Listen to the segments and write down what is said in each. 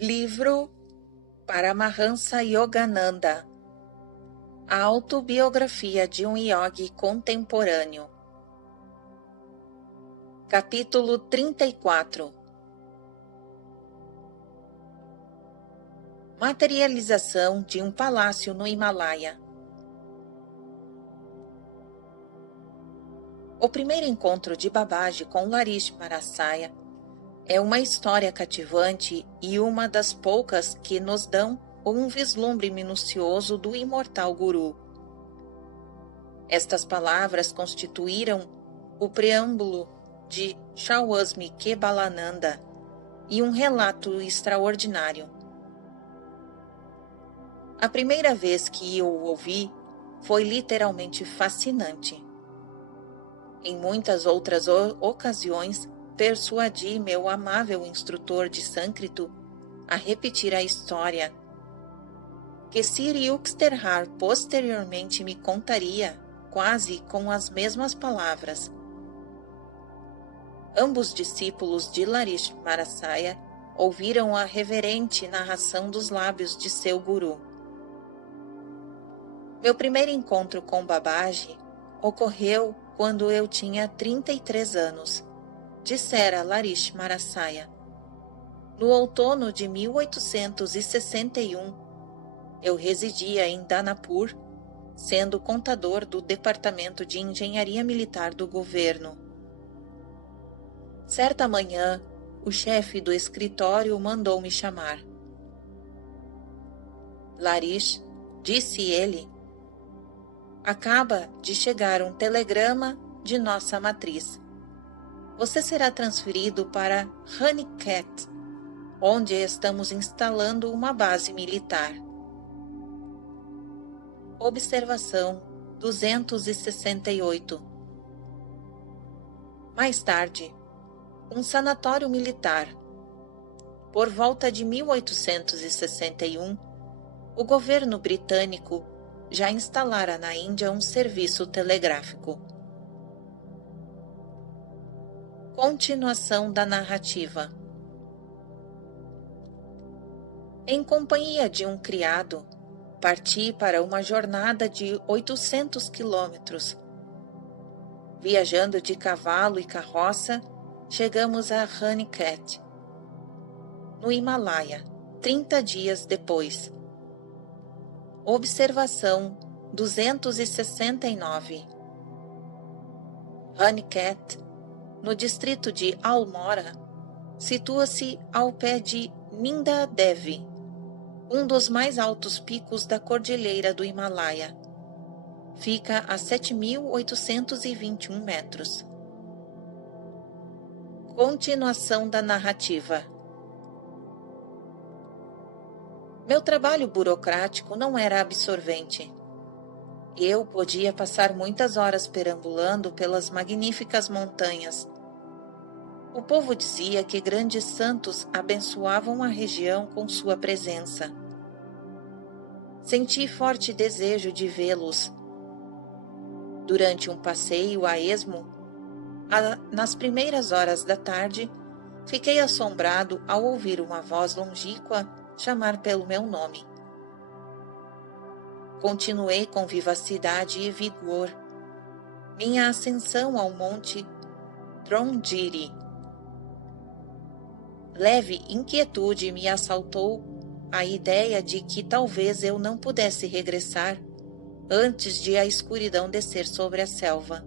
Livro Paramahansa Yogananda. A autobiografia de um yogi contemporâneo. Capítulo 34. Materialização de um palácio no Himalaia. O primeiro encontro de Babaji com Larismarasaya é uma história cativante e uma das poucas que nos dão um vislumbre minucioso do imortal Guru. Estas palavras constituíram o preâmbulo de Shawasmi Kebalananda e um relato extraordinário. A primeira vez que eu o ouvi foi literalmente fascinante. Em muitas outras ocasiões, persuadi meu amável instrutor de sânscrito a repetir a história, que Sri Yukteswar posteriormente me contaria, quase com as mesmas palavras. Ambos discípulos de Larismarasaya ouviram a reverente narração dos lábios de seu guru. Meu primeiro encontro com Babaji ocorreu quando eu tinha 33 anos, dissera Larismarasaya. No outono de 1861, eu residia em Danapur, sendo contador do Departamento de Engenharia Militar do governo. Certa manhã, o chefe do escritório mandou me chamar. Larish, disse ele, acaba de chegar um telegrama de nossa matriz. Você será transferido para Raniket, onde estamos instalando uma base militar. Observação 268. Mais tarde, um sanatório militar. Por volta de 1861, o governo britânico já instalara na Índia um serviço telegráfico. Continuação da narrativa. Em companhia de um criado, parti para uma jornada de 800 quilômetros. Viajando de cavalo e carroça, chegamos a Raniket, no Himalaia, 30 dias depois. Observação 269. Raniket, no distrito de Almora, situa-se ao pé de Ninda Devi, um dos mais altos picos da cordilheira do Himalaia. Fica a 7.821 metros. Continuação da narrativa. Meu trabalho burocrático não era absorvente. Eu podia passar muitas horas perambulando pelas magníficas montanhas. O povo dizia que grandes santos abençoavam a região com sua presença. Senti forte desejo de vê-los. Durante um passeio a esmo, nas primeiras horas da tarde, fiquei assombrado ao ouvir uma voz longínqua chamar pelo meu nome. Continuei com vivacidade e vigor minha ascensão ao monte Drongiri. Leve inquietude me assaltou a ideia de que talvez eu não pudesse regressar antes de a escuridão descer sobre a selva.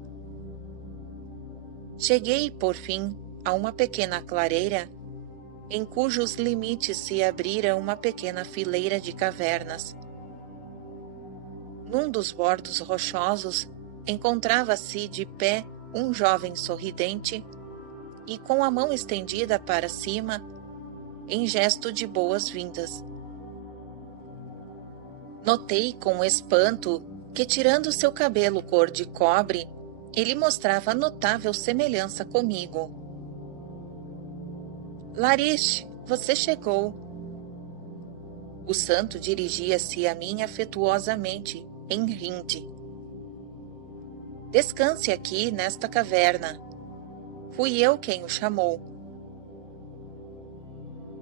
Cheguei, por fim, a uma pequena clareira em cujos limites se abrira uma pequena fileira de cavernas. Num dos bordos rochosos encontrava-se de pé um jovem sorridente e com a mão estendida para cima, em gesto de boas-vindas. Notei com espanto que, tirando seu cabelo cor de cobre, ele mostrava notável semelhança comigo. Larish, você chegou. O santo dirigia-se a mim afetuosamente, em Hindi. Descanse aqui nesta caverna. Fui eu quem o chamou.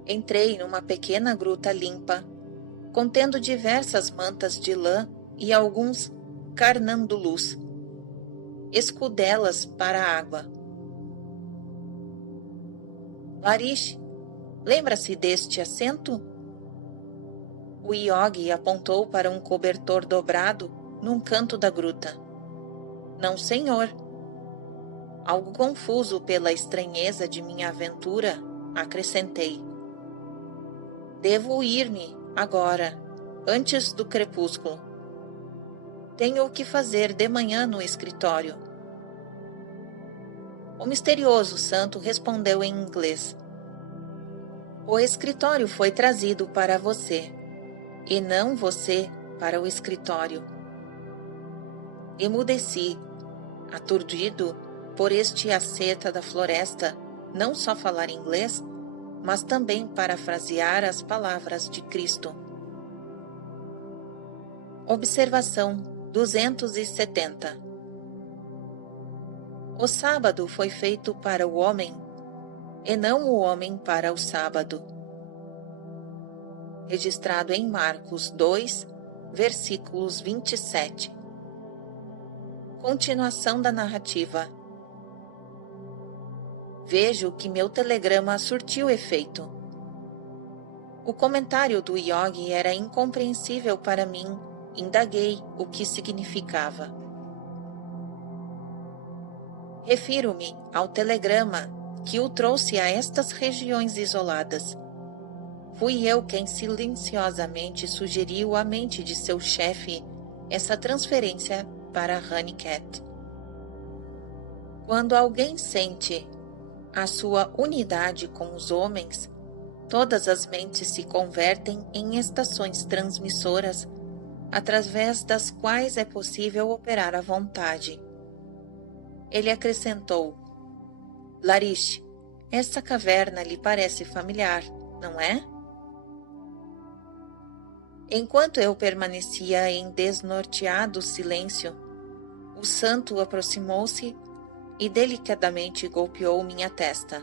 Entrei numa pequena gruta limpa, contendo diversas mantas de lã e alguns carnandulus, escudelas para a água. Larish, lembra-se deste assento? O Yogi apontou para um cobertor dobrado num canto da gruta. Não, senhor. Algo confuso pela estranheza de minha aventura, acrescentei. Devo ir-me agora, antes do crepúsculo. Tenho o que fazer de manhã no escritório. O misterioso santo respondeu em inglês. O escritório foi trazido para você, e não você para o escritório. Emudeci, aturdido por este asceta da floresta não só falar inglês, mas também parafrasear as palavras de Cristo. Observação 270. O sábado foi feito para o homem, e não o homem para o sábado. Registrado em Marcos 2, versículos 27. Continuação da narrativa. Vejo que meu telegrama surtiu efeito. O comentário do Yogi era incompreensível para mim. Indaguei o que significava. Refiro-me ao telegrama que o trouxe a estas regiões isoladas. Fui eu quem silenciosamente sugeriu à mente de seu chefe essa transferência para Honeycat. Quando alguém sente a sua unidade com os homens, todas as mentes se convertem em estações transmissoras através das quais é possível operar à vontade. Ele acrescentou: Larish, essa caverna lhe parece familiar, não é? Enquanto eu permanecia em desnorteado silêncio, o santo aproximou-se e delicadamente golpeou minha testa.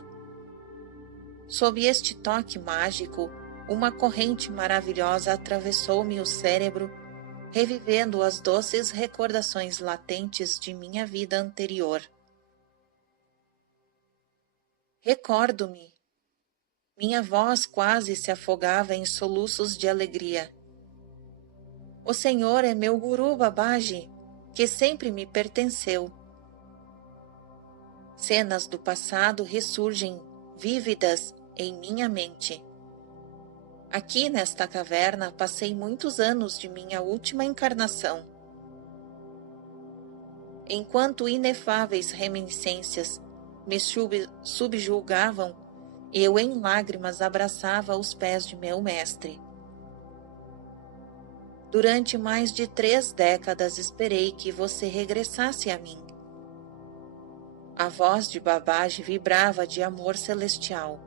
Sob este toque mágico, uma corrente maravilhosa atravessou-me o cérebro, revivendo as doces recordações latentes de minha vida anterior. Recordo-me. Minha voz quase se afogava em soluços de alegria. O Senhor é meu guru Babaji, que sempre me pertenceu. Cenas do passado ressurgem, vívidas, em minha mente. Aqui nesta caverna passei muitos anos de minha última encarnação. Enquanto inefáveis reminiscências me subjugavam, eu em lágrimas abraçava os pés de meu mestre. Durante mais de 3 décadas esperei que você regressasse a mim. A voz de Babaji vibrava de amor celestial.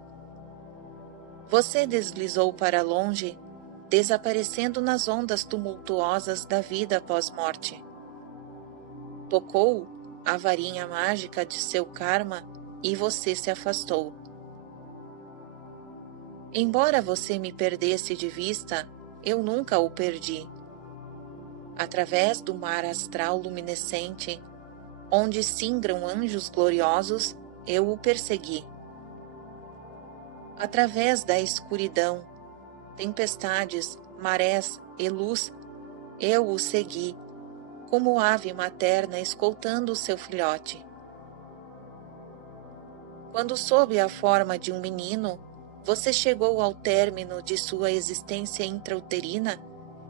Você deslizou para longe, desaparecendo nas ondas tumultuosas da vida após-morte. Tocou a varinha mágica de seu karma e você se afastou. Embora você me perdesse de vista, eu nunca o perdi. Através do mar astral luminescente, onde singram anjos gloriosos, eu o persegui. Através da escuridão, tempestades, marés e luz, eu o segui, como ave materna escoltando seu filhote. Quando sob a forma de um menino, você chegou ao término de sua existência intrauterina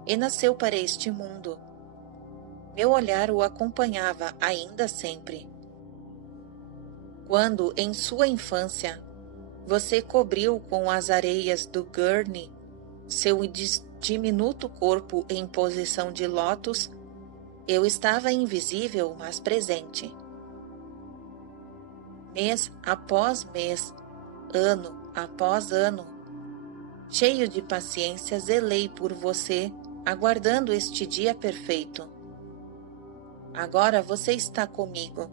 e nasceu para este mundo. Meu olhar o acompanhava ainda sempre. Quando, em sua infância, você cobriu com as areias do Gurney seu diminuto corpo em posição de lótus, eu estava invisível, mas presente. Mês após mês, ano após ano, cheio de paciência, zelei por você, aguardando este dia perfeito. Agora você está comigo.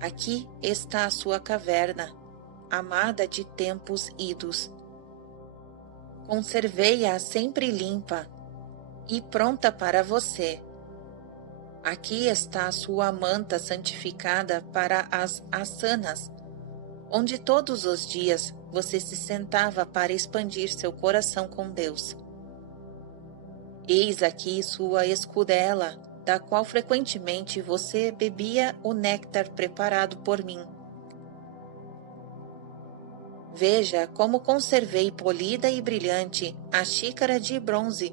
Aqui está a sua caverna, amada de tempos idos. Conservei-a sempre limpa e pronta para você. Aqui está a sua manta santificada para as asanas, onde todos os dias você se sentava para expandir seu coração com Deus. Eis aqui sua escudela, da qual frequentemente você bebia o néctar preparado por mim. Veja como conservei polida e brilhante a xícara de bronze,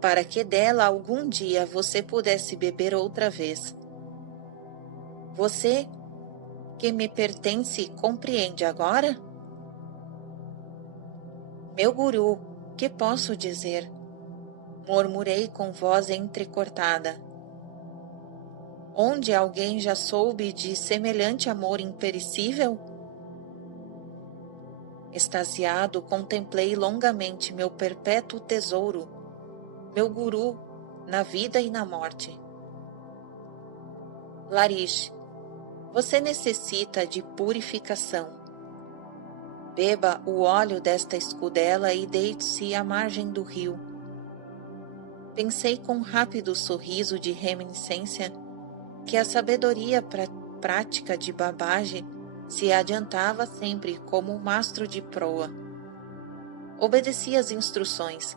para que dela algum dia você pudesse beber outra vez. Você, que me pertence, compreende agora? Meu guru, que posso dizer? Murmurei com voz entrecortada. Onde alguém já soube de semelhante amor imperecível? Extasiado, contemplei longamente meu perpétuo tesouro, meu guru, na vida e na morte. Larish, você necessita de purificação. Beba o óleo desta escudela e deite-se à margem do rio. Pensei com um rápido sorriso de reminiscência que a sabedoria prática de Babaji se adiantava sempre como um mastro de proa. Obedeci às instruções.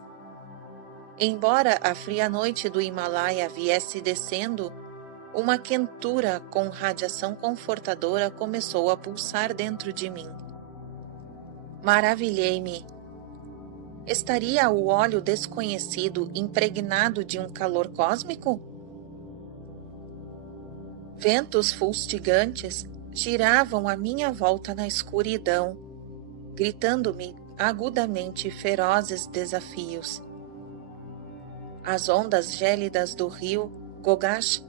Embora a fria noite do Himalaia viesse descendo, uma quentura com radiação confortadora começou a pulsar dentro de mim. Maravilhei-me. Estaria o óleo desconhecido impregnado de um calor cósmico? Ventos fustigantes giravam à minha volta na escuridão, gritando-me agudamente ferozes desafios. As ondas gélidas do rio Gogash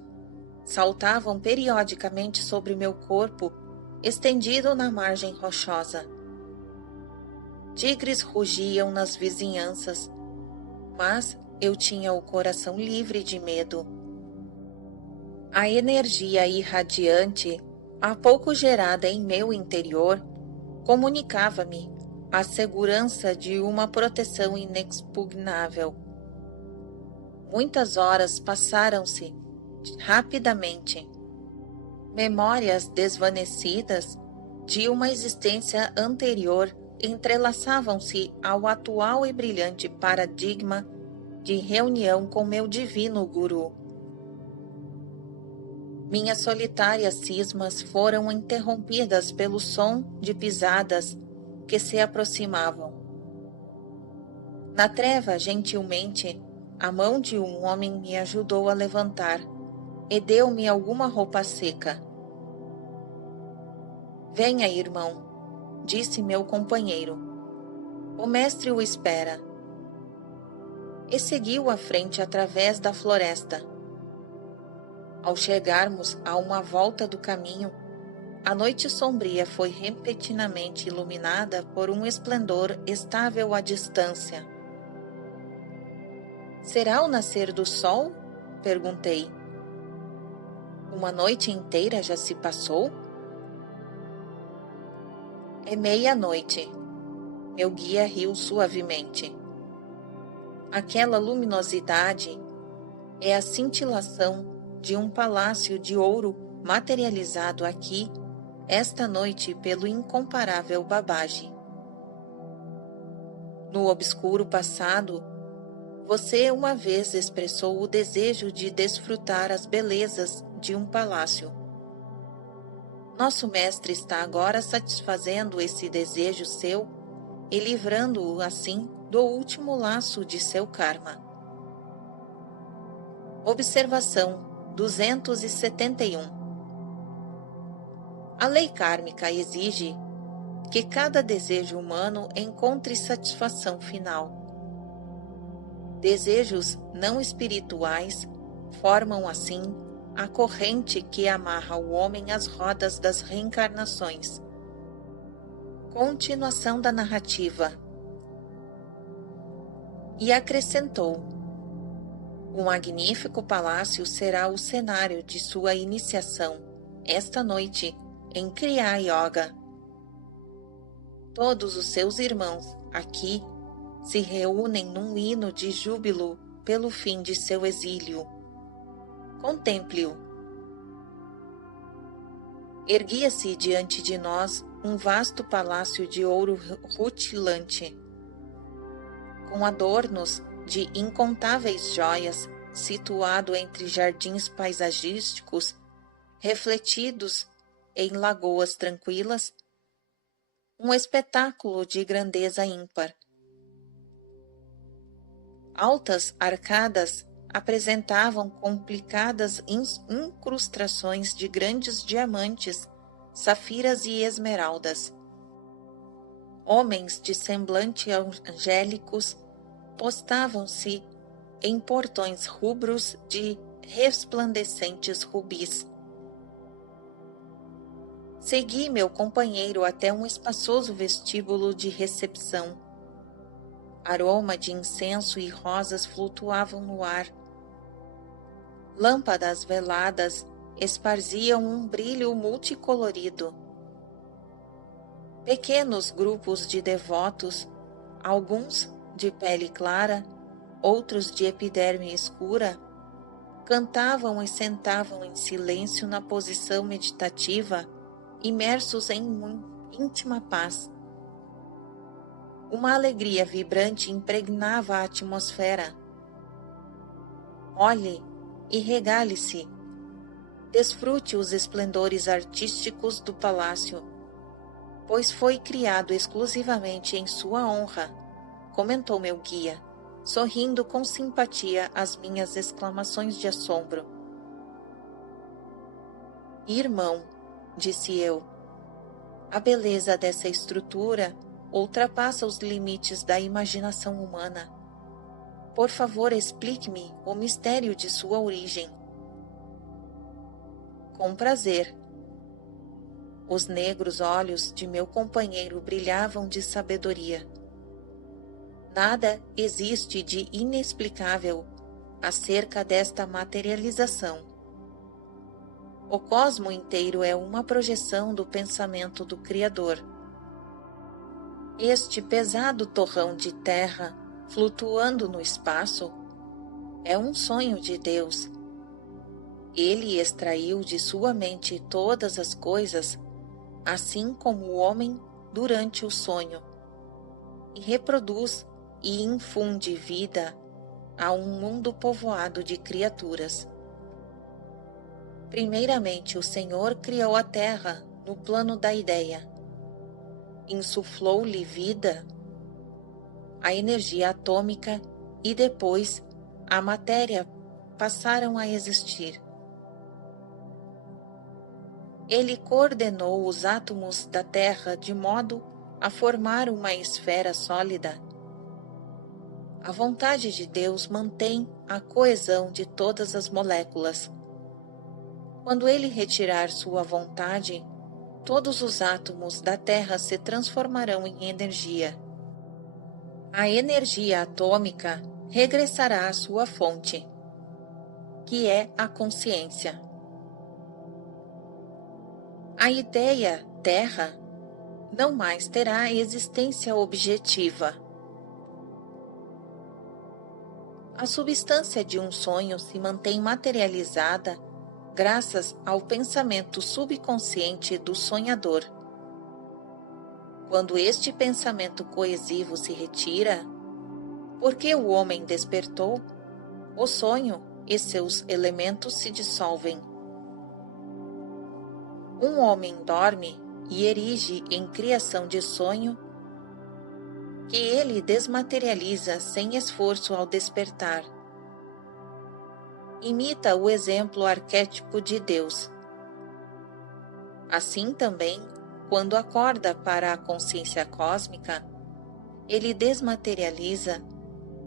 saltavam periodicamente sobre meu corpo, estendido na margem rochosa. Tigres rugiam nas vizinhanças, mas eu tinha o coração livre de medo. A energia irradiante, há pouco gerada em meu interior, comunicava-me a segurança de uma proteção inexpugnável. Muitas horas passaram-se rapidamente. Memórias desvanecidas de uma existência anterior entrelaçavam-se ao atual e brilhante paradigma de reunião com meu divino guru. Minhas solitárias cismas foram interrompidas pelo som de pisadas que se aproximavam. Na treva, gentilmente, a mão de um homem me ajudou a levantar e deu-me alguma roupa seca. Venha, irmão, disse meu companheiro. O mestre o espera. E seguiu à frente através da floresta. Ao chegarmos a uma volta do caminho, a noite sombria foi repentinamente iluminada por um esplendor estável à distância. Será o nascer do sol? Perguntei. Uma noite inteira já se passou? É meia-noite. Meu guia riu suavemente. Aquela luminosidade é a cintilação de um palácio de ouro materializado aqui, esta noite, pelo incomparável Babaji. No obscuro passado, você uma vez expressou o desejo de desfrutar as belezas de um palácio. Nosso mestre está agora satisfazendo esse desejo seu e livrando-o assim do último laço de seu karma. Observação 271. A lei kármica exige que cada desejo humano encontre satisfação final. Desejos não espirituais formam, assim, a corrente que amarra o homem às rodas das reencarnações. Continuação da narrativa. E acrescentou: o magnífico palácio será o cenário de sua iniciação, esta noite, em Kriya Yoga. Todos os seus irmãos, aqui, se reúnem num hino de júbilo pelo fim de seu exílio. Contemple-o. Erguia-se diante de nós um vasto palácio de ouro rutilante, com adornos de incontáveis joias, situado entre jardins paisagísticos, refletidos em lagoas tranquilas, um espetáculo de grandeza ímpar. Altas arcadas apresentavam complicadas incrustações de grandes diamantes, safiras e esmeraldas. Homens de semblante angélicos postavam-se em portões rubros de resplandecentes rubis. Segui meu companheiro até um espaçoso vestíbulo de recepção. Aroma de incenso e rosas flutuavam no ar. Lâmpadas veladas esparziam um brilho multicolorido. Pequenos grupos de devotos, alguns de pele clara, outros de epiderme escura, cantavam e sentavam em silêncio na posição meditativa, imersos em íntima paz. Uma alegria vibrante impregnava a atmosfera. Olhe e regale-se. Desfrute os esplendores artísticos do palácio, pois foi criado exclusivamente em sua honra, comentou meu guia, sorrindo com simpatia às minhas exclamações de assombro. Irmão, disse eu, a beleza dessa estrutura ultrapassa os limites da imaginação humana. Por favor, explique-me o mistério de sua origem. Com prazer. Os negros olhos de meu companheiro brilhavam de sabedoria. Nada existe de inexplicável acerca desta materialização. O cosmo inteiro é uma projeção do pensamento do Criador. Este pesado torrão de terra, flutuando no espaço, é um sonho de Deus. Ele extraiu de sua mente todas as coisas, assim como o homem durante o sonho, e reproduz e infunde vida a um mundo povoado de criaturas. Primeiramente, o Senhor criou a terra no plano da ideia. Insuflou-lhe vida, a energia atômica e depois a matéria passaram a existir. Ele coordenou os átomos da Terra de modo a formar uma esfera sólida. A vontade de Deus mantém a coesão de todas as moléculas. Quando ele retirar sua vontade, todos os átomos da Terra se transformarão em energia. A energia atômica regressará à sua fonte, que é a consciência. A ideia Terra não mais terá existência objetiva. A substância de um sonho se mantém materializada graças ao pensamento subconsciente do sonhador. Quando este pensamento coesivo se retira, porque o homem despertou, o sonho e seus elementos se dissolvem. Um homem dorme e erige em criação de sonho que ele desmaterializa sem esforço ao despertar. Imita o exemplo arquétipo de Deus. Assim também, quando acorda para a consciência cósmica, ele desmaterializa,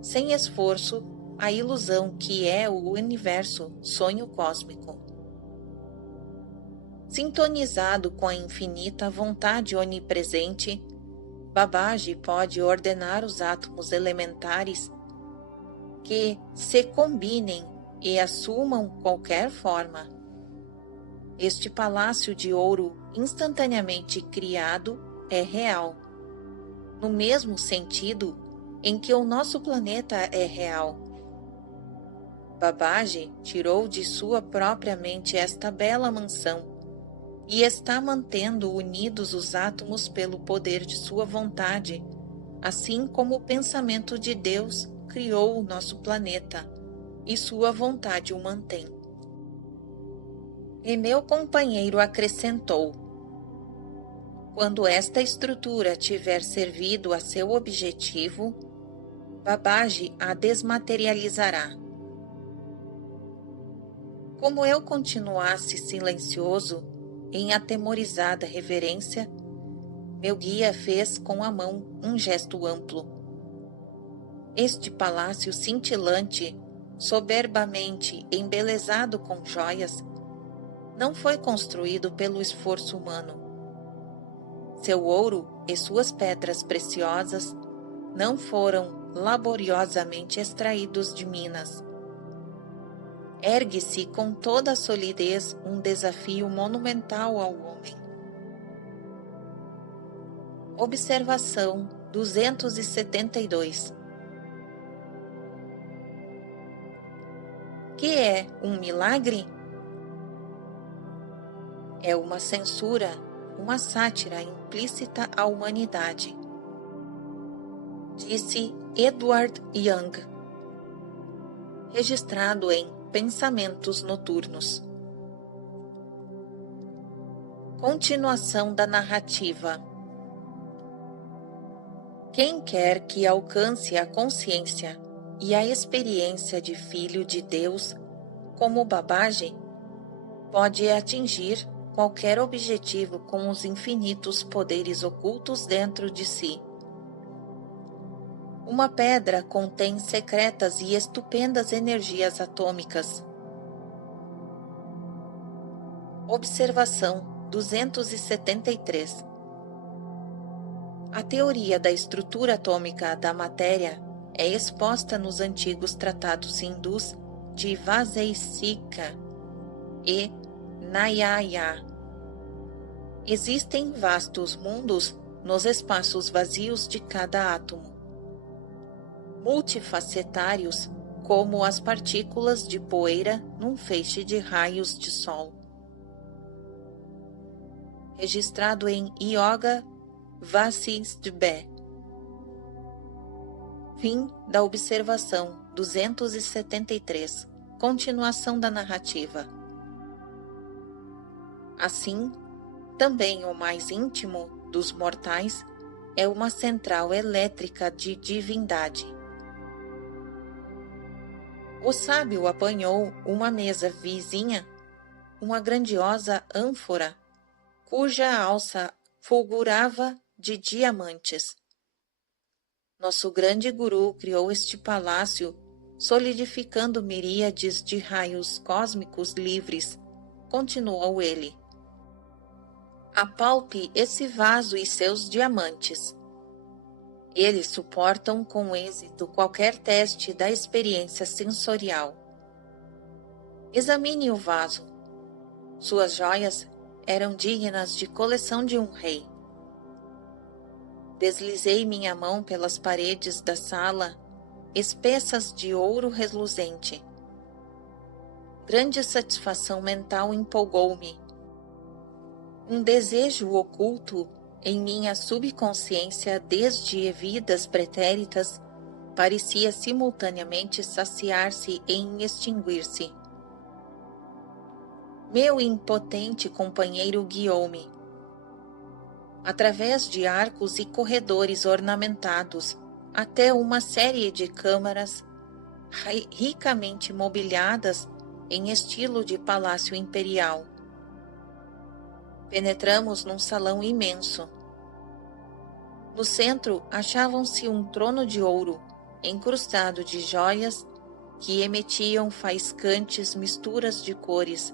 sem esforço, a ilusão que é o universo sonho cósmico. Sintonizado com a infinita vontade onipresente, Babaji pode ordenar os átomos elementares que se combinem e assumam qualquer forma. Este palácio de ouro instantaneamente criado é real. No mesmo sentido, em que o nosso planeta é real. Babaji tirou de sua própria mente esta bela mansão e está mantendo unidos os átomos pelo poder de sua vontade, assim como o pensamento de Deus criou o nosso planeta e sua vontade o mantém. E meu companheiro acrescentou: quando esta estrutura tiver servido a seu objetivo, Babaji a desmaterializará. Como eu continuasse silencioso, em atemorizada reverência, meu guia fez com a mão um gesto amplo. Este palácio cintilante, soberbamente embelezado com joias, não foi construído pelo esforço humano. Seu ouro e suas pedras preciosas não foram laboriosamente extraídos de minas. Ergue-se com toda a solidez um desafio monumental ao homem. Observação 272. Que é um milagre? É uma censura, uma sátira implícita à humanidade, disse Edward Young, registrado em Pensamentos Noturnos. Continuação da narrativa. Quem quer que alcance a consciência e a experiência de filho de Deus, como Babaji, pode atingir qualquer objetivo com os infinitos poderes ocultos dentro de si. Uma pedra contém secretas e estupendas energias atômicas. Observação 273. A teoria da estrutura atômica da matéria é exposta nos antigos tratados hindus de Vaseisika e Nyaya. Existem vastos mundos nos espaços vazios de cada átomo, multifacetários como as partículas de poeira num feixe de raios de sol. Registrado em Yoga Vasistbé. Fim da observação 273. Continuação da narrativa. Assim, também o mais íntimo dos mortais é uma central elétrica de divindade. O sábio apanhou uma mesa vizinha, uma grandiosa ânfora, cuja alça fulgurava de diamantes. Nosso grande guru criou este palácio, solidificando miríades de raios cósmicos livres, continuou ele. Apalpe esse vaso e seus diamantes. Eles suportam com êxito qualquer teste da experiência sensorial. Examine o vaso. Suas joias eram dignas de coleção de um rei. Deslizei minha mão pelas paredes da sala, espessas de ouro reluzente. Grande satisfação mental empolgou-me. Um desejo oculto em minha subconsciência desde vidas pretéritas parecia simultaneamente saciar-se e extinguir-se. Meu impotente companheiro guiou-me. Através de arcos e corredores ornamentados, até uma série de câmaras ricamente mobiliadas em estilo de palácio imperial. Penetramos num salão imenso. No centro achavam-se um trono de ouro, encrustado de joias que emitiam faiscantes misturas de cores.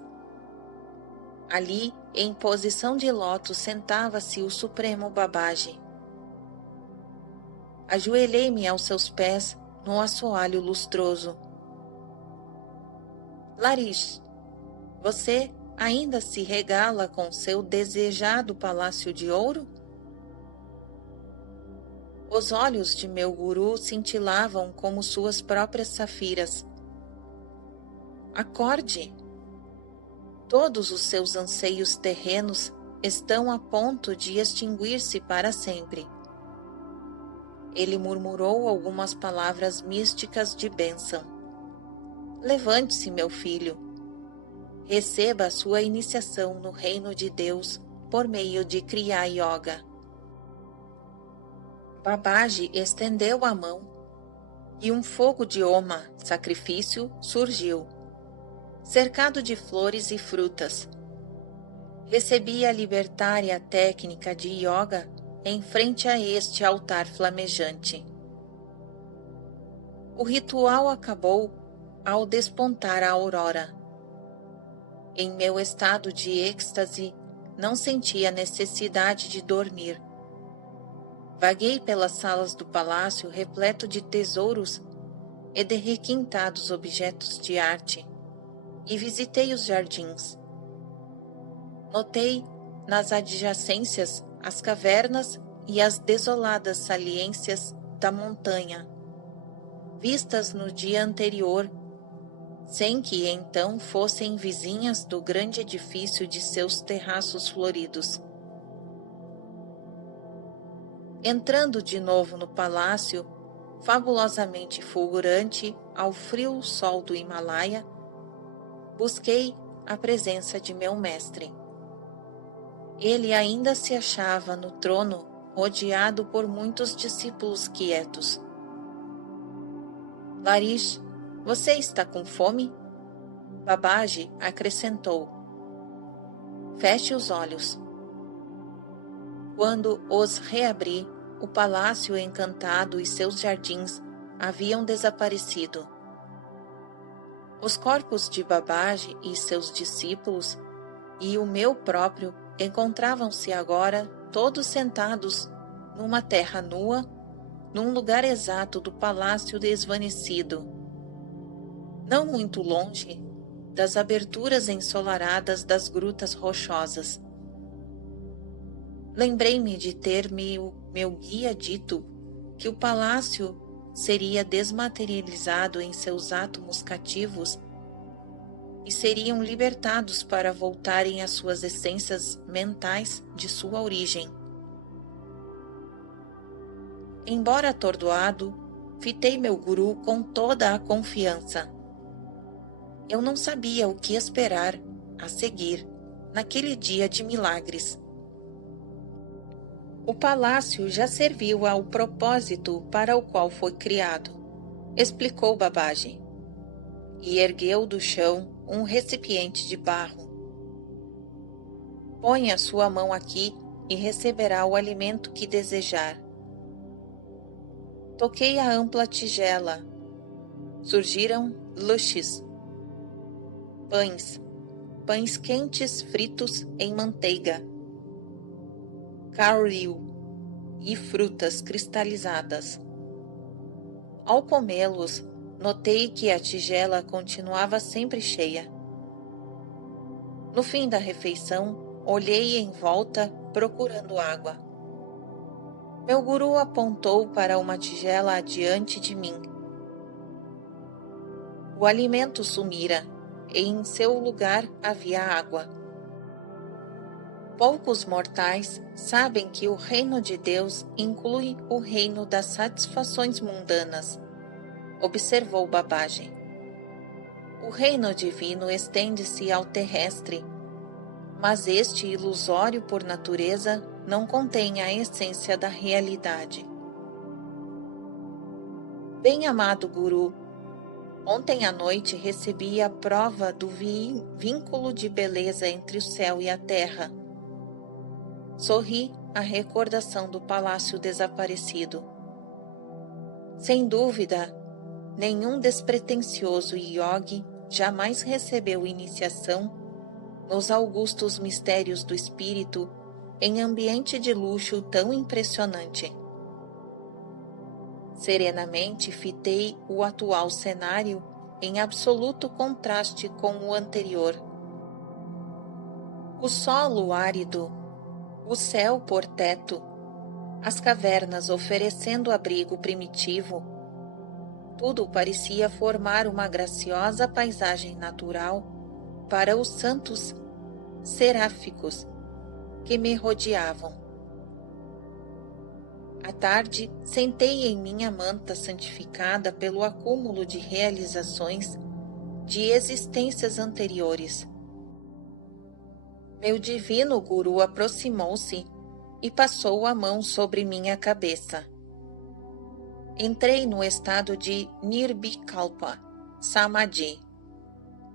Ali, em posição de lótus, sentava-se o supremo Babaji. Ajoelhei-me aos seus pés no assoalho lustroso. Larish, você ainda se regala com seu desejado palácio de ouro? Os olhos de meu guru cintilavam como suas próprias safiras. Acorde! Todos os seus anseios terrenos estão a ponto de extinguir-se para sempre. Ele murmurou algumas palavras místicas de bênção. Levante-se, meu filho. Receba a sua iniciação no reino de Deus por meio de Kriya Yoga. Babaji estendeu a mão e um fogo de Homa, sacrifício, surgiu, cercado de flores e frutas. Recebi a libertária técnica de yoga em frente a este altar flamejante. O ritual acabou ao despontar a aurora. Em meu estado de êxtase, não senti a necessidade de dormir. Vaguei pelas salas do palácio repleto de tesouros e de requintados objetos de arte, e visitei os jardins. Notei nas adjacências as cavernas e as desoladas saliências da montanha, vistas no dia anterior, sem que então fossem vizinhas do grande edifício de seus terraços floridos. Entrando de novo no palácio, fabulosamente fulgurante ao frio sol do Himalaia, busquei a presença de meu mestre. Ele ainda se achava no trono, rodeado por muitos discípulos quietos. Larish, você está com fome? Babaji acrescentou. Feche os olhos. Quando os reabri, o palácio encantado e seus jardins haviam desaparecido. Os corpos de Babaji e seus discípulos, e o meu próprio, encontravam-se agora todos sentados numa terra nua, num lugar exato do palácio desvanecido, não muito longe das aberturas ensolaradas das grutas rochosas. Lembrei-me de ter-me o meu guia dito que o palácio seria desmaterializado em seus átomos cativos e seriam libertados para voltarem às suas essências mentais de sua origem. Embora atordoado, fitei meu guru com toda a confiança. Eu não sabia o que esperar a seguir naquele dia de milagres. O palácio já serviu ao propósito para o qual foi criado, explicou Babaji, e ergueu do chão um recipiente de barro. Ponha sua mão aqui e receberá o alimento que desejar. Toquei a ampla tigela. Surgiram luxes, pães quentes fritos em manteiga, caril e frutas cristalizadas. Ao comê-los, notei que a tigela continuava sempre cheia. No fim da refeição, olhei em volta procurando água. Meu guru apontou para uma tigela adiante de mim. O alimento sumira e em seu lugar havia água. Poucos mortais sabem que o reino de Deus inclui o reino das satisfações mundanas, observou Babaji. O reino divino estende-se ao terrestre, mas este ilusório por natureza não contém a essência da realidade. Bem-amado Guru, ontem à noite recebi a prova do vínculo de beleza entre o céu e a terra. Sorri à recordação do palácio desaparecido. Sem dúvida, nenhum despretensioso yogi jamais recebeu iniciação nos augustos mistérios do espírito em ambiente de luxo tão impressionante. Serenamente fitei o atual cenário em absoluto contraste com o anterior. O solo árido, o céu por teto, as cavernas oferecendo abrigo primitivo, tudo parecia formar uma graciosa paisagem natural para os santos seráficos que me rodeavam. À tarde, sentei em minha manta santificada pelo acúmulo de realizações de existências anteriores. Meu divino guru aproximou-se e passou a mão sobre minha cabeça. Entrei no estado de Nirvikalpa Samadhi,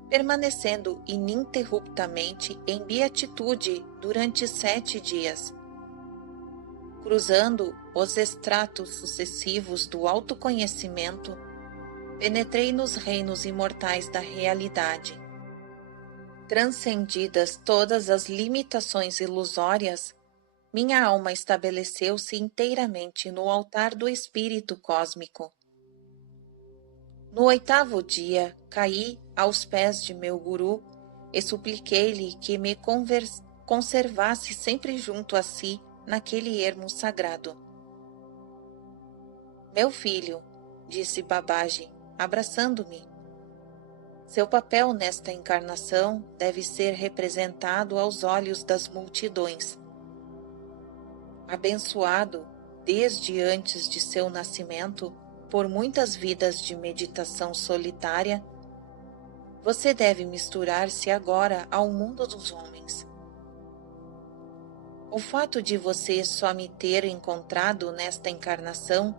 permanecendo ininterruptamente em beatitude durante 7 dias. Cruzando os estratos sucessivos do autoconhecimento, penetrei nos reinos imortais da realidade. Transcendidas todas as limitações ilusórias, minha alma estabeleceu-se inteiramente no altar do Espírito Cósmico. No 8º dia, caí aos pés de meu guru e supliquei-lhe que me conservasse sempre junto a si naquele ermo sagrado. Meu filho, disse Babaji, abraçando-me, seu papel nesta encarnação deve ser representado aos olhos das multidões. Abençoado, desde antes de seu nascimento, por muitas vidas de meditação solitária, você deve misturar-se agora ao mundo dos homens. O fato de você só me ter encontrado nesta encarnação,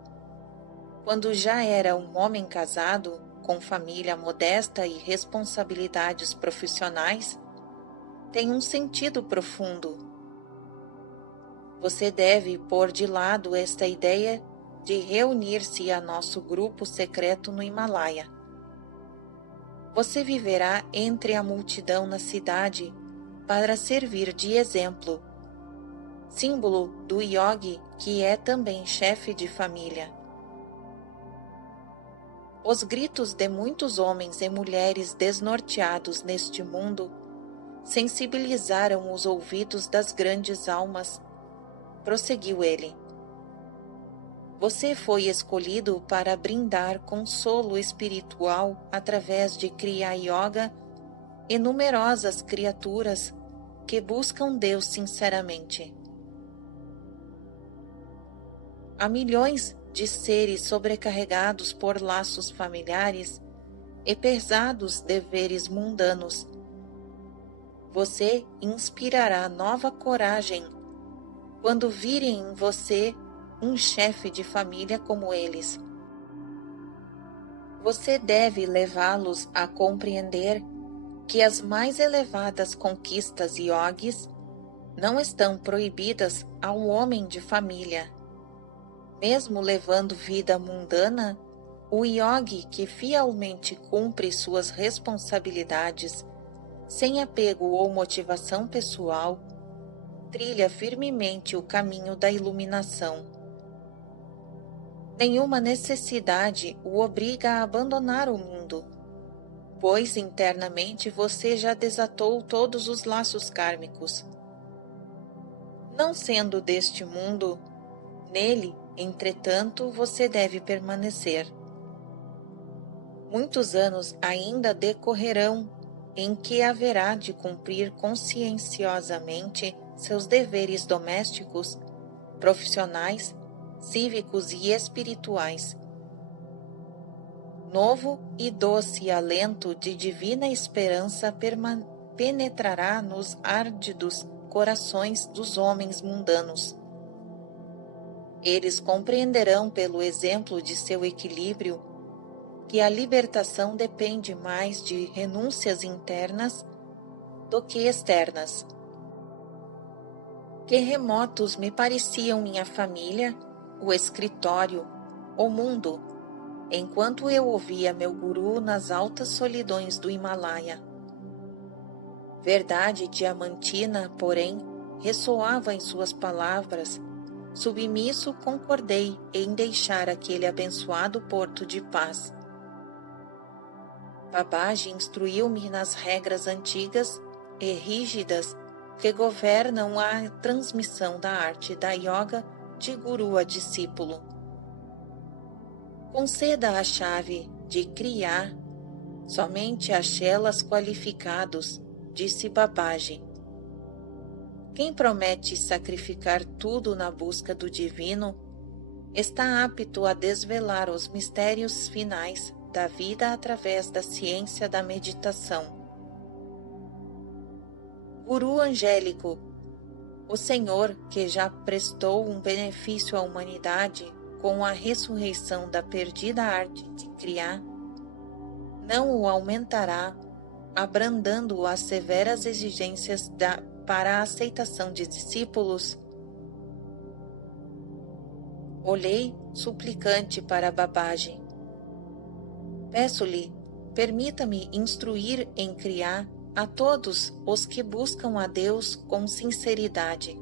quando já era um homem casado, com família modesta e responsabilidades profissionais, tem um sentido profundo. Você deve pôr de lado esta ideia de reunir-se a nosso grupo secreto no Himalaia. Você viverá entre a multidão na cidade para servir de exemplo, símbolo do yogi que é também chefe de família. Os gritos de muitos homens e mulheres desnorteados neste mundo sensibilizaram os ouvidos das grandes almas. Prosseguiu ele. Você foi escolhido para brindar consolo espiritual através de Kriya Yoga e numerosas criaturas que buscam Deus sinceramente. Há milhões de seres sobrecarregados por laços familiares e pesados deveres mundanos. Você inspirará nova coragem quando virem em você um chefe de família como eles. Você deve levá-los a compreender que as mais elevadas conquistas yogis não estão proibidas ao homem de família. Mesmo levando vida mundana, o yogi que fielmente cumpre suas responsabilidades, sem apego ou motivação pessoal, trilha firmemente o caminho da iluminação. Nenhuma necessidade o obriga a abandonar o mundo, pois internamente você já desatou todos os laços kármicos. Não sendo deste mundo, nele, entretanto, você deve permanecer. Muitos anos ainda decorrerão em que haverá de cumprir conscienciosamente seus deveres domésticos, profissionais, cívicos e espirituais. Novo e doce alento de divina esperança penetrará nos árdidos corações dos homens mundanos. Eles compreenderão pelo exemplo de seu equilíbrio que a libertação depende mais de renúncias internas do que externas. Que remotos me pareciam minha família, o escritório, o mundo, enquanto eu ouvia meu guru nas altas solidões do Himalaia. Verdade diamantina, porém, ressoava em suas palavras. Submisso concordei em deixar aquele abençoado porto de paz. Babaji instruiu-me nas regras antigas e rígidas que governam a transmissão da arte da yoga de guru a discípulo. Conceda a chave de Kriya somente a chelas qualificados, disse Babaji. Quem promete sacrificar tudo na busca do divino está apto a desvelar os mistérios finais da vida através da ciência da meditação. Guru angélico, o Senhor que já prestou um benefício à humanidade com a ressurreição da perdida arte de criar, não o aumentará, abrandando as severas exigências para a aceitação de discípulos? Olhei suplicante para Babaji. Peço-lhe, permita-me instruir em criar a todos os que buscam a Deus com sinceridade,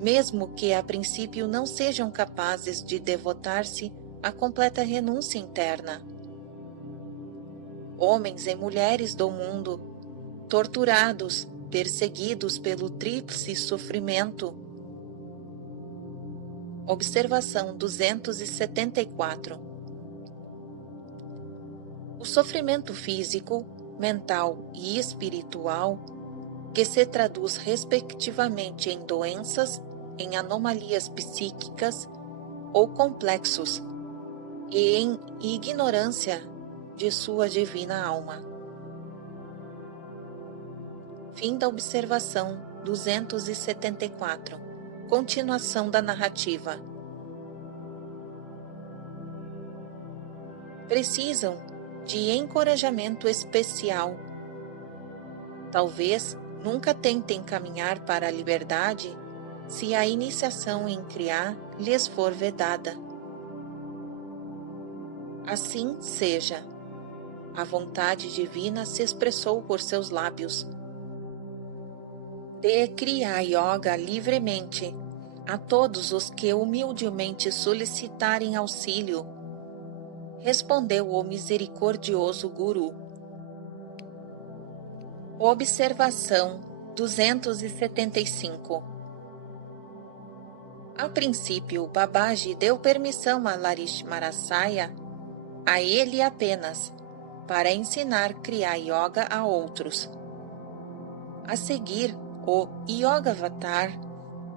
mesmo que a princípio não sejam capazes de devotar-se à completa renúncia interna. Homens e mulheres do mundo, torturados, perseguidos pelo tríplice sofrimento. Observação 274. O sofrimento físico, mental e espiritual, que se traduz respectivamente em doenças, em anomalias psíquicas ou complexos, e em ignorância de sua divina alma. Fim da observação 274. Continuação da narrativa. Precisam de encorajamento especial. Talvez nunca tentem caminhar para a liberdade se a iniciação em criar lhes for vedada. Assim seja. A vontade divina se expressou por seus lábios. Dê Kriya Yoga livremente a todos os que humildemente solicitarem auxílio, respondeu o misericordioso Guru. Observação 275. A princípio, Babaji deu permissão a Larismarasaya, a ele apenas, para ensinar Kriya Yoga a outros. A seguir, o Yogavatar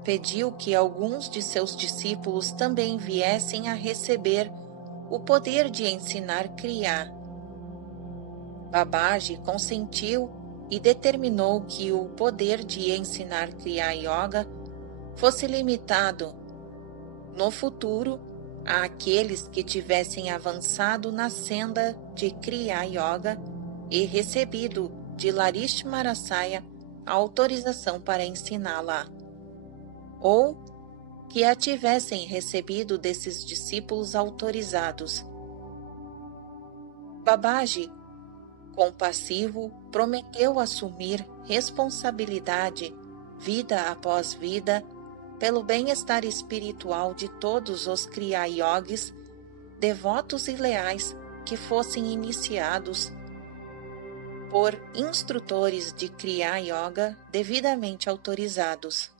pediu que alguns de seus discípulos também viessem a receber o poder de ensinar Kriya. Babaji consentiu e determinou que o poder de ensinar Kriya Yoga fosse limitado, no futuro, àqueles que tivessem avançado na senda de Kriya Yoga e recebido de Larismarasaya a autorização para ensiná-la, ou que a tivessem recebido desses discípulos autorizados. Babaji, compassivo, prometeu assumir responsabilidade, vida após vida, pelo bem-estar espiritual de todos os Kriya Yogis, devotos e leais que fossem iniciados por instrutores de Kriya Yoga devidamente autorizados.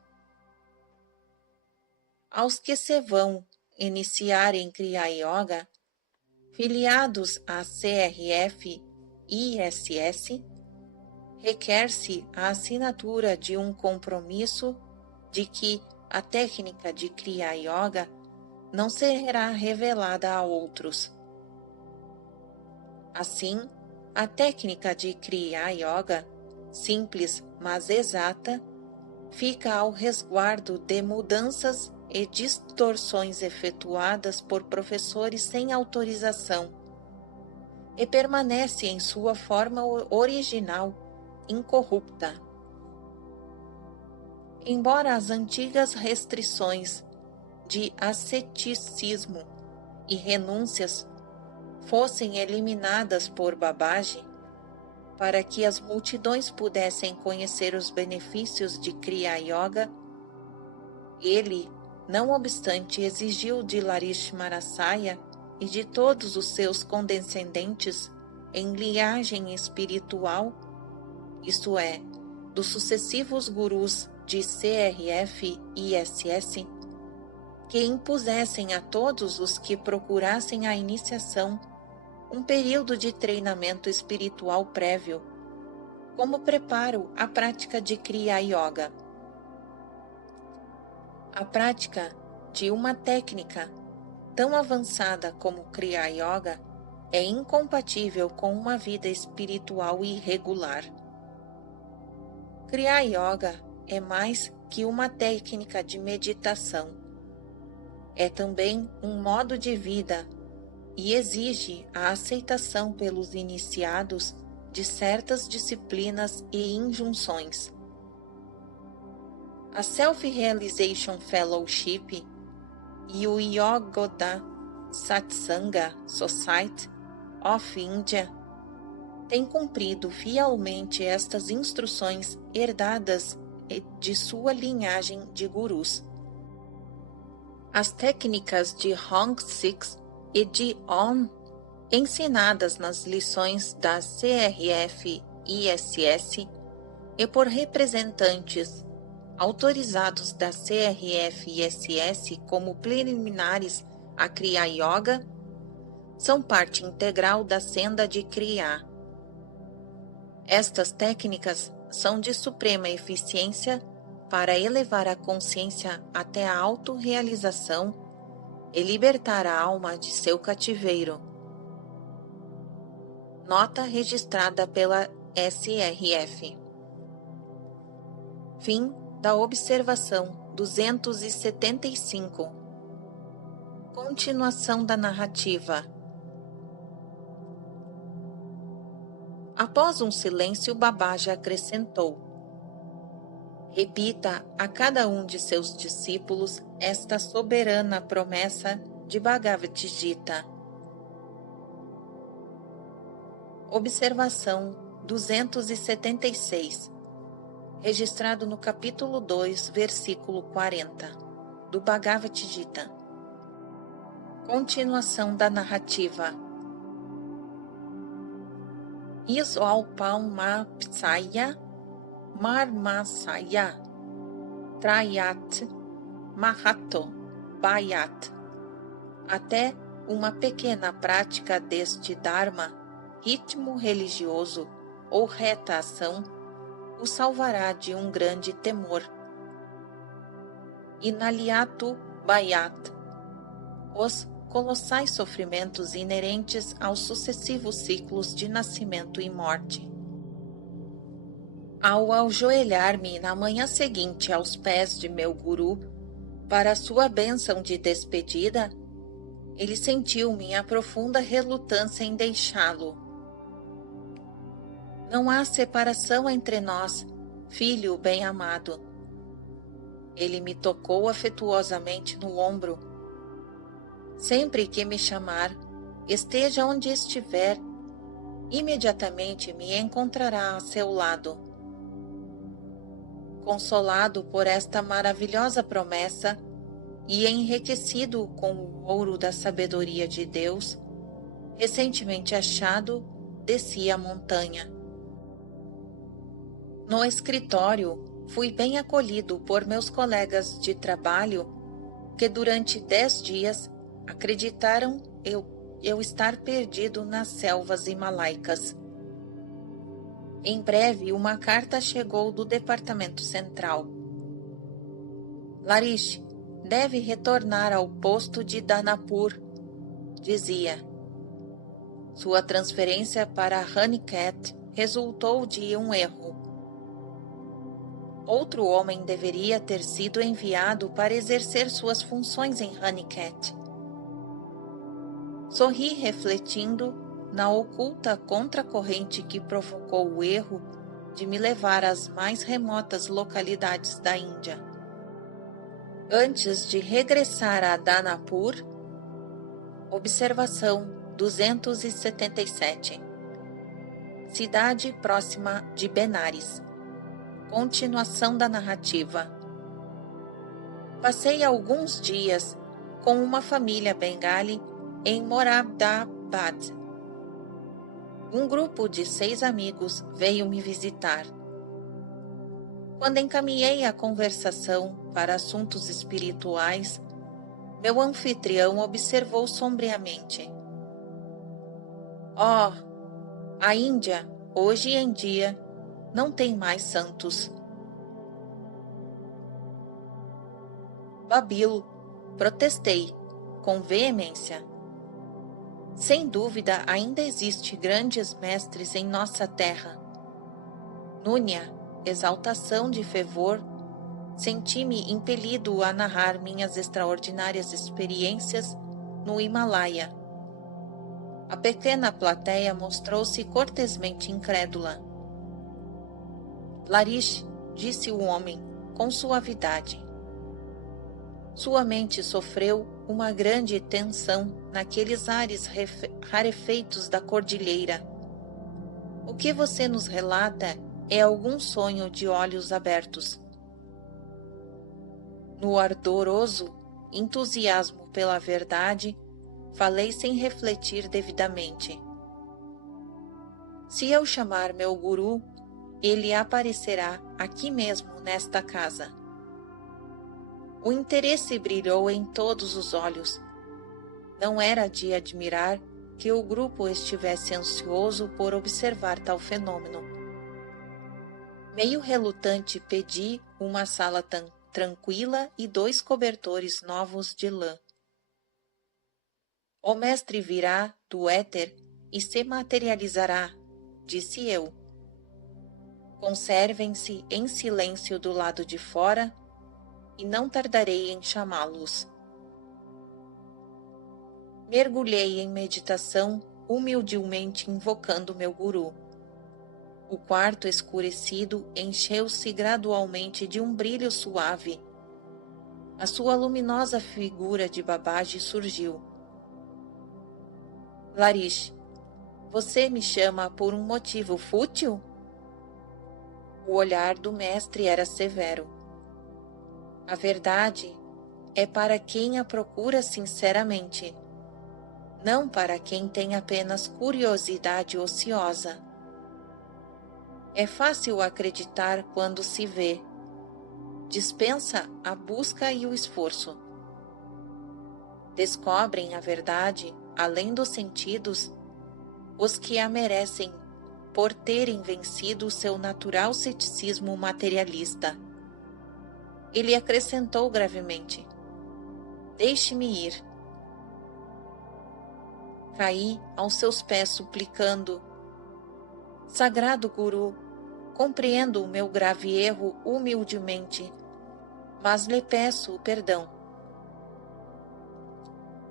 Aos que se vão iniciar em Kriya Yoga, filiados a CRF e ISS, requer-se a assinatura de um compromisso de que a técnica de Kriya Yoga não será revelada a outros. Assim, a técnica de Kriya Yoga, simples mas exata, fica ao resguardo de mudanças e distorções efetuadas por professores sem autorização e permanece em sua forma original, incorrupta. Embora as antigas restrições de asceticismo e renúncias fossem eliminadas por Babaji, para que as multidões pudessem conhecer os benefícios de Kriya Yoga, ele, não obstante, exigiu de Larismarasaya e de todos os seus condescendentes em linhagem espiritual, isto é, dos sucessivos gurus de CRF e ISS, que impusessem a todos os que procurassem a iniciação um período de treinamento espiritual prévio, como preparo à prática de Kriya Yoga. A prática de uma técnica tão avançada como Kriya Yoga é incompatível com uma vida espiritual irregular. Kriya Yoga é mais que uma técnica de meditação. É também um modo de vida e exige a aceitação pelos iniciados de certas disciplinas e injunções. A Self-Realization Fellowship e o Yogoda Satsanga Society of India têm cumprido fielmente estas instruções herdadas de sua linhagem de gurus. As técnicas de Hong Six e de On, ensinadas nas lições da CRF-ISS e por representantes autorizados da CRF-ISS como preliminares a Kriya Yoga, são parte integral da senda de Kriya. Estas técnicas são de suprema eficiência para elevar a consciência até a autorrealização e libertar a alma de seu cativeiro. Nota registrada pela SRF. Fim da observação 275. Continuação da narrativa. Após um silêncio, Babaji acrescentou: repita a cada um de seus discípulos esta soberana promessa de Bhagavad Gita. Observação 276. Registrado no capítulo 2, versículo 40, do Bhagavad Gita. Continuação da narrativa. Isolpalmapsaya Marmasaya Trayat Mahato Bayat. Até uma pequena prática deste Dharma, ritmo religioso ou reta ação, o salvará de um grande temor. Inaliatu Bayat. Os colossais sofrimentos inerentes aos sucessivos ciclos de nascimento e morte. Ao ajoelhar-me na manhã seguinte aos pés de meu guru para sua bênção de despedida, ele sentiu minha profunda relutância em deixá-lo. Não há separação entre nós, filho bem-amado. Ele me tocou afetuosamente no ombro. Sempre que me chamar, esteja onde estiver, imediatamente me encontrará a seu lado. Consolado por esta maravilhosa promessa e enriquecido com o ouro da sabedoria de Deus, recentemente achado, desci a montanha. No escritório, fui bem acolhido por meus colegas de trabalho que durante 10 dias acreditaram eu estar perdido nas selvas himalaicas. Em breve, uma carta chegou do Departamento Central. Larish deve retornar ao posto de Danapur, dizia. Sua transferência para Raniket resultou de um erro. Outro homem deveria ter sido enviado para exercer suas funções em Raniket. Sorri refletindo na oculta contracorrente que provocou o erro de me levar às mais remotas localidades da Índia. Antes de regressar a Danapur, observação 277. Cidade próxima de Benares. Continuação da narrativa. Passei alguns dias com uma família bengali em Moradabad. Um grupo de 6 amigos veio me visitar. Quando encaminhei a conversação para assuntos espirituais, Meu anfitrião observou sombriamente. Oh, a Índia, hoje em dia, não tem mais santos. Babilo, protestei, com veemência. Sem dúvida, ainda existe grandes mestres em nossa terra. Núnia, exaltação de fervor, senti-me impelido a narrar minhas extraordinárias experiências no Himalaia. A pequena plateia mostrou-se cortesmente incrédula. Larish, disse o homem, com suavidade. Sua mente sofreu uma grande tensão naqueles ares rarefeitos da cordilheira. O que você nos relata é algum sonho de olhos abertos. No ardoroso entusiasmo pela verdade, falei sem refletir devidamente. Se eu chamar meu guru, ele aparecerá aqui mesmo nesta casa. O interesse brilhou em todos os olhos. Não era de admirar que o grupo estivesse ansioso por observar tal fenômeno. Meio relutante pedi uma sala tranquila e 2 cobertores novos de lã. O mestre virá do éter e se materializará, disse eu. Conservem-se em silêncio do lado de fora e não tardarei em chamá-los. Mergulhei em meditação, humildemente invocando meu guru. O quarto escurecido encheu-se gradualmente de um brilho suave. A sua luminosa figura de Babaji surgiu. Larish, você me chama por um motivo fútil? O olhar do mestre era severo. A verdade é para quem a procura sinceramente, não para quem tem apenas curiosidade ociosa. É fácil acreditar quando se vê. Dispensa a busca e o esforço. Descobrem a verdade, além dos sentidos, os que a merecem por terem vencido seu natural ceticismo materialista. Ele acrescentou gravemente: Deixe-me ir. Caí aos seus pés suplicando: Sagrado Guru, compreendo o meu grave erro humildemente, mas lhe peço perdão.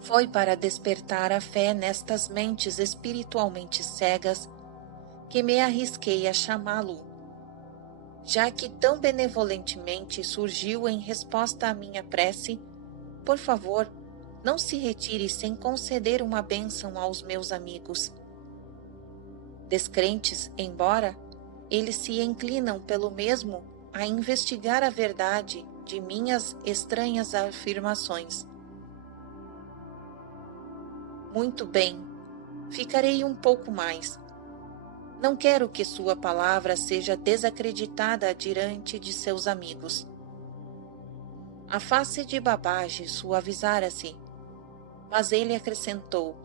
Foi para despertar a fé nestas mentes espiritualmente cegas que me arrisquei a chamá-lo, já que tão benevolentemente surgiu em resposta à minha prece. Por favor, não se retire sem conceder uma bênção aos meus amigos. Descrentes, embora, eles se inclinam pelo mesmo a investigar a verdade de minhas estranhas afirmações. Muito bem, ficarei um pouco mais. Não quero que sua palavra seja desacreditada diante de seus amigos. A face de Babaji suavizara-se, mas ele acrescentou: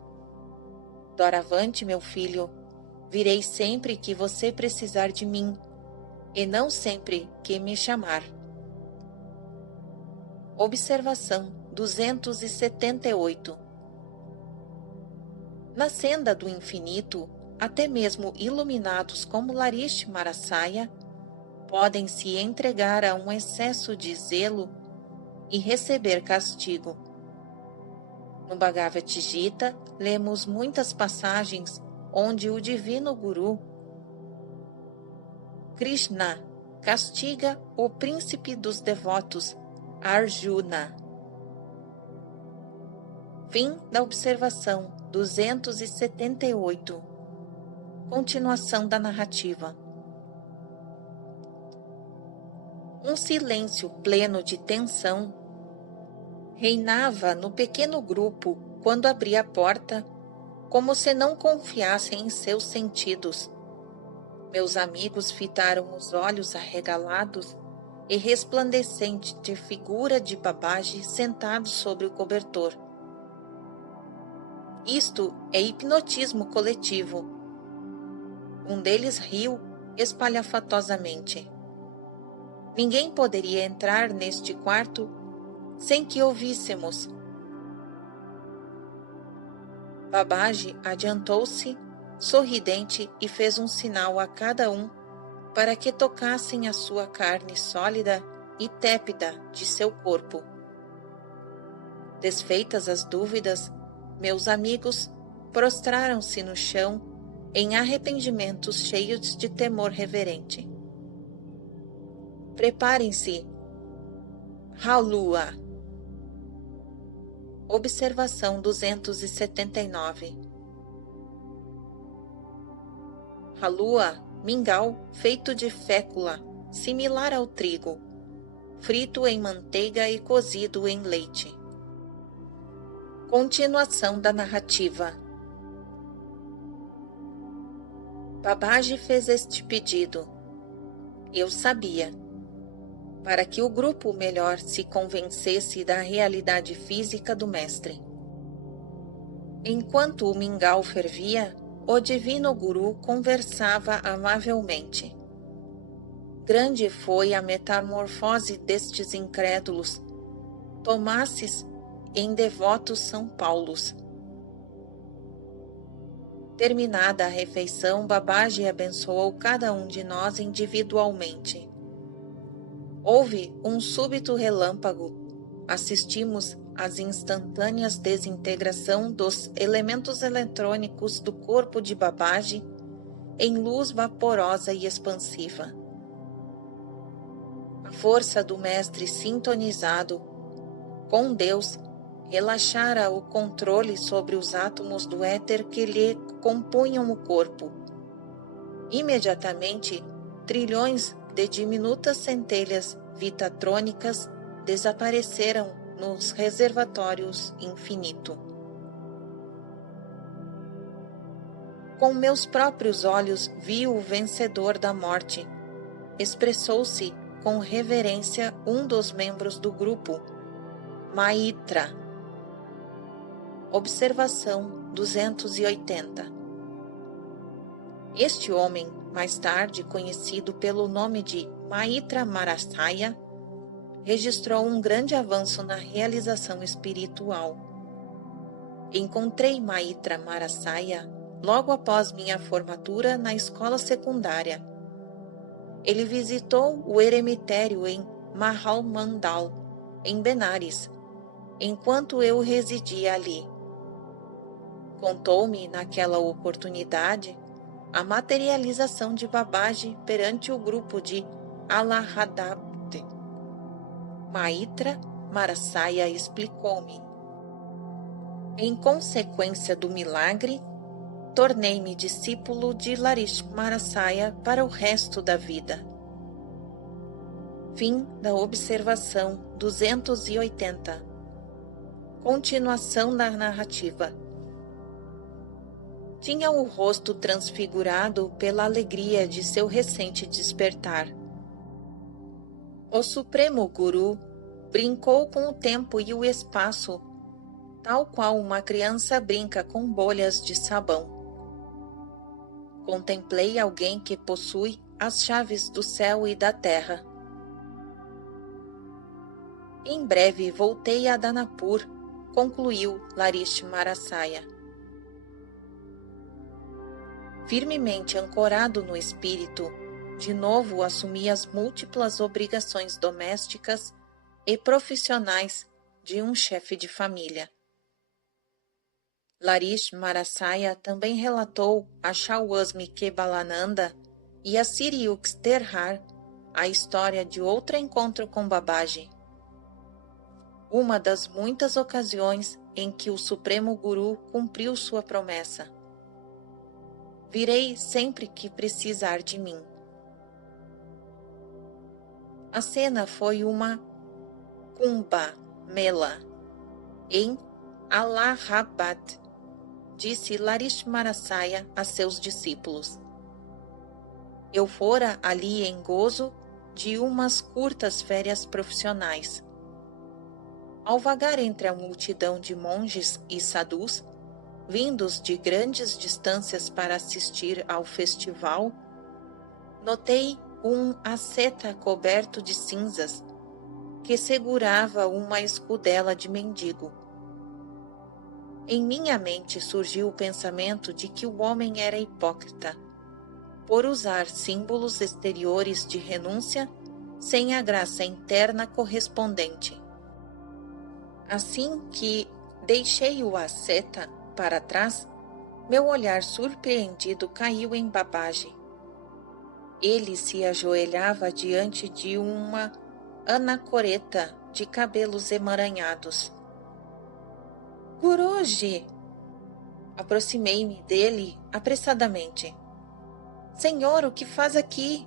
Doravante, meu filho, virei sempre que você precisar de mim, e não sempre que me chamar. Observação 278. Na senda do infinito, até mesmo iluminados como Larish Marasaya, podem se entregar a um excesso de zelo e receber castigo. No Bhagavad Gita, lemos muitas passagens onde o Divino Guru, Krishna, castiga o príncipe dos devotos, Arjuna. Fim da observação 278. Continuação da narrativa. Um silêncio pleno de tensão reinava no pequeno grupo quando abri a porta, como se não confiassem em seus sentidos. Meus amigos fitaram os olhos arregalados e resplandecente de figura de Babaji sentado sobre o cobertor. Isto é hipnotismo coletivo. Um deles riu espalhafatosamente. Ninguém poderia entrar neste quarto sem que ouvíssemos. Babaji adiantou-se, sorridente, e fez um sinal a cada um para que tocassem a sua carne sólida e tépida de seu corpo. Desfeitas as dúvidas, meus amigos prostraram-se no chão em arrependimentos cheios de temor reverente. Preparem-se. Halua. Observação 279. Halua, mingau feito de fécula, similar ao trigo, frito em manteiga e cozido em leite. Continuação da narrativa. Babaji fez este pedido. Eu sabia. Para que o grupo melhor se convencesse da realidade física do mestre. Enquanto o mingau fervia, o divino guru conversava amavelmente. Grande foi a metamorfose destes incrédulos, tomasses em devotos São Paulos. Terminada a refeição, Babaji abençoou cada um de nós individualmente. Houve um súbito relâmpago. Assistimos às instantâneas desintegração dos elementos eletrônicos do corpo de Babaji em luz vaporosa e expansiva. A força do mestre sintonizado com Deus relaxara o controle sobre os átomos do éter que lhe compunham o corpo. Imediatamente, trilhões de diminutas centelhas vitatrônicas desapareceram nos reservatórios infinito. Com meus próprios olhos vi o vencedor da morte. Expressou-se com reverência um dos membros do grupo, Maitra. Observação 280. Este homem, mais tarde conhecido pelo nome de Maitra Marasaya, registrou um grande avanço na realização espiritual. Encontrei Maitra Marasaya logo após minha formatura na escola secundária. Ele visitou o eremitério em Mahal Mandal, em Benares, enquanto eu residia ali. Contou-me, naquela oportunidade, a materialização de Babaji perante o grupo de Allahabad. Maitra Marasaya explicou-me. Em consequência do milagre, tornei-me discípulo de Larish Marasaya para o resto da vida. Fim da observação 280. Continuação da narrativa. Tinha o rosto transfigurado pela alegria de seu recente despertar. O Supremo Guru brincou com o tempo e o espaço, tal qual uma criança brinca com bolhas de sabão. Contemplei alguém que possui as chaves do céu e da terra. Em breve voltei a Danapur, concluiu Larish Marasaya. Firmemente ancorado no espírito, de novo assumi as múltiplas obrigações domésticas e profissionais de um chefe de família. Larish Marasaya também relatou a Shawasmi Kebalananda e a Siri Uksterhar a história de outro encontro com Babaji. Uma das muitas ocasiões em que o Supremo Guru cumpriu sua promessa. Virei sempre que precisar de mim. A cena foi uma Kumbh Mela em Allahabad, disse Larish Marasaya a seus discípulos. Eu fora ali em gozo de umas curtas férias profissionais. Ao vagar entre a multidão de monges e sadhus, vindos de grandes distâncias para assistir ao festival, notei um asceta coberto de cinzas que segurava uma escudela de mendigo. Em minha mente surgiu o pensamento de que o homem era hipócrita, por usar símbolos exteriores de renúncia sem a graça interna correspondente. Assim que deixei o asceta para trás, meu olhar surpreendido caiu em Babaji. Ele se ajoelhava diante de uma anacoreta de cabelos emaranhados. Guruji! Aproximei-me dele apressadamente. Senhor, o que faz aqui?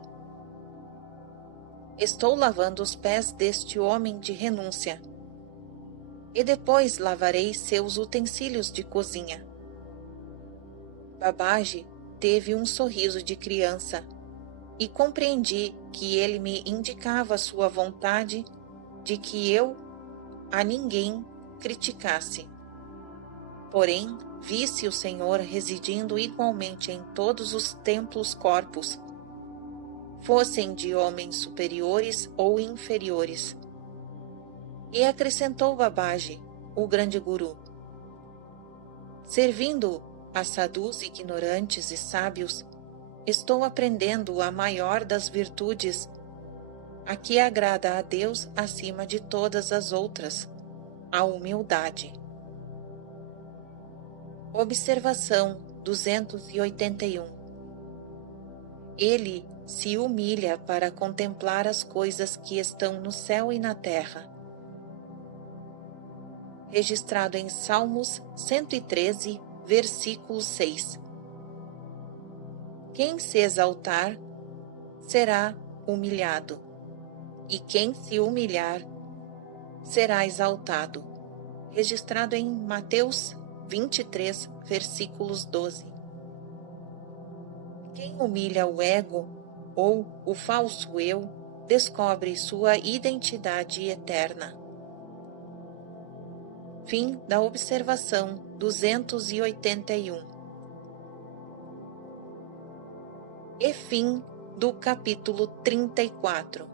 Estou lavando os pés deste homem de renúncia. E depois lavarei seus utensílios de cozinha. Babaji teve um sorriso de criança e compreendi que ele me indicava sua vontade de que eu a ninguém criticasse. Porém, visse o Senhor residindo igualmente em todos os templos corpos, fossem de homens superiores ou inferiores. E acrescentou Babaji, o grande guru: servindo a sadhus ignorantes e sábios, estou aprendendo a maior das virtudes, a que agrada a Deus acima de todas as outras, a humildade. Observação 281. Ele se humilha para contemplar as coisas que estão no céu e na terra. Registrado em Salmos 113, versículo 6. Quem se exaltar será humilhado, e quem se humilhar será exaltado. Registrado em Mateus 23, versículos 12. Quem humilha o ego ou o falso eu descobre sua identidade eterna. Fim da observação 281. E fim do capítulo 34.